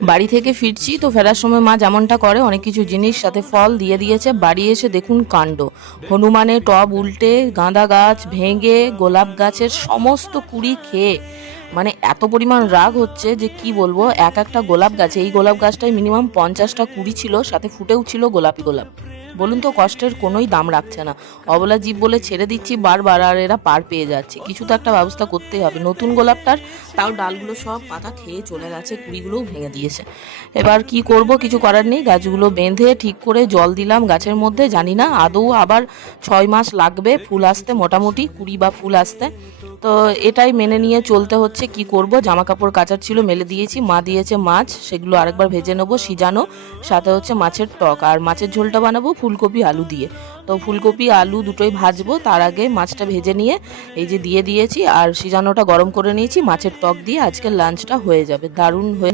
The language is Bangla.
বাড়ি থেকে ফিরছি তো ফেরার সময় মা যেমনটা করে অনেক কিছু জিনিস সাথে ফল দিয়ে দিয়েছে। বাড়ি এসে দেখুন কাণ্ড, হনুমানের টব উল্টে, গাঁদা গাছ ভেঙে, গোলাপ গাছের সমস্ত কুড়ি খেয়ে মানে এত পরিমাণ রাগ হচ্ছে যে কি বলবো। এক একটা গোলাপ গাছে, এই গোলাপ গাছটায় মিনিমাম 50টা কুড়ি ছিল, সাথে ফুটেও ছিল গোলাপি গোলাপ। বলুন তো, কষ্টের কোনোই দাম রাখছে না। অবলা জীব বলে ছেড়ে দিচ্ছি বারবার, আর এরা পার পেয়ে যাচ্ছে। কিছু তো একটা ব্যবস্থা করতেই হবে। নতুন গোলাপটার তাও ডালগুলো সব পাতা খেয়ে চলে গেছে, কুড়িগুলোও ভেঙে দিয়েছে। এবার কি করব, কিছু করার নেই। গাছগুলো বেঁধে ঠিক করে জল দিলাম গাছের মধ্যে। জানি না আদৌ আবার 6 মাস লাগবে ফুল আসতে, মোটামুটি কুড়ি বা ফুল আসতে। তো এটাই মেনে নিয়ে চলতে হচ্ছে। কি করব, জামা কাপড় কাচার ছিল মেলে দিয়েছি, মা দিয়েছে মাছ, সেগুলো আরেকবার ভেজে নেবো সিজানো, সাথে হচ্ছে মাছের টক, আর মাছের ঝোলটা বানাবো ফুলকপি আলু দিয়ে। তো ফুলকপি আলু দুটোই ভাজবো, তার আগে মাছটা ভেজে নিয়ে এই যে দিয়ে দিয়েছি, আর সিজানোটা গরম করে নিয়েছি, মাছের টক দিয়ে আজকের লাঞ্চটা হয়ে যাবে, দারুণ হয়ে